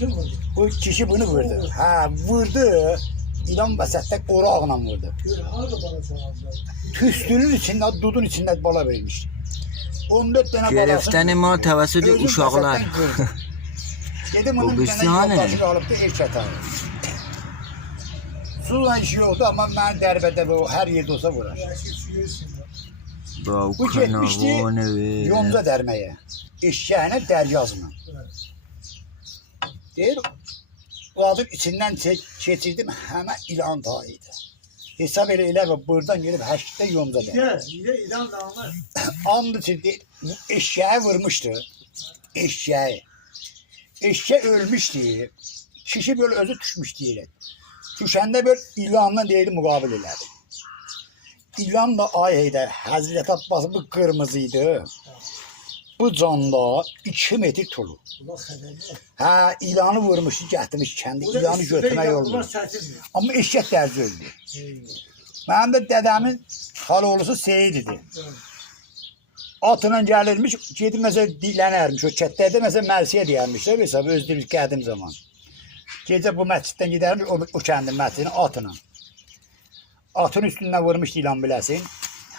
Kim vurdu? Bu kişi bunu vurdu. Ha vurdu. İlan vəsətdə qoraqla vurdu. Gör, harada bana çalardılar. Tüstünün içində, dudun içində bala vermiş. 14 dənə balasını... Gereften mal təvəssüdü özün uşaqlar. vəsətdən qırdı. Dedim Bu onun bir birisi dənə hani? yoldaşı qalıbdı, erkət aldı. Suyla işi yoxdu, amma mən dərbədə bu, hər yerdə olsa vurar. Eski suyu içinde. Bu getmişdi yonca dərməyə. Eşyəyinə dəryazla. Deyir, qadın içindən keçirdim, həmən ilan dayıydı. Hesab elə və buradan gelib 8'də yonca dərməyə. Gel, yine ilan dağlar. And için bu eşeğe vurmuştu. Eşeği. Eşek ölmüştü. Kişi böyle özü düşmüş değil. Düşende böyle ilanla değil mukabil elədi. İlan da ayda Hazreti Abbas'ın bu kırmızıydı. Bu canda 2 metr tulu. Ulan xəbərli. Ha ilanı vurmuştu, gətirmiş kendi ilanı götürmək oldu. Ulan səsizdir. Ama eşek dərzi öldü. Mənim də dədəmin xaloğlusu Seyid idi. Atla gəlirmiş, gedib məsələn dilənərmiş. O kətlərdə məsələn mərsiyə deyərmiş də hesab özlüyümüz qədim zaman. Gecə bu məsciddən gedərmiş o kəndin məscidini atla. Atın üstündən vurmuşdu ilan biləsin.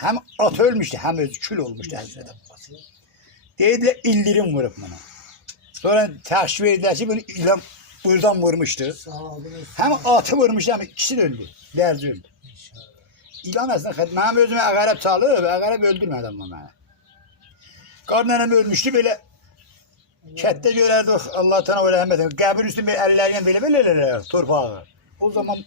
Həm at ölmüşdü, həm özü kül olmuşdu Həzrət Abbas. Deyidilər ildirim vurub bunu. Sonra təşvir edilər ki, bunu ilan buradan vurmuşdu. Sağ olun. Həm atı vurmuşdu, həm ikisi də öldü. Dərzi öldü. İlan əslində mənim özümə əqərəb çalıb, əqərəb öldürmədi amma mənə. Qar nənəm ölmüşdü belə. Kətdə görərdik Allah təala rəhmət etsin. Qəbir üstü bir əllərlə belə torpağı. O zaman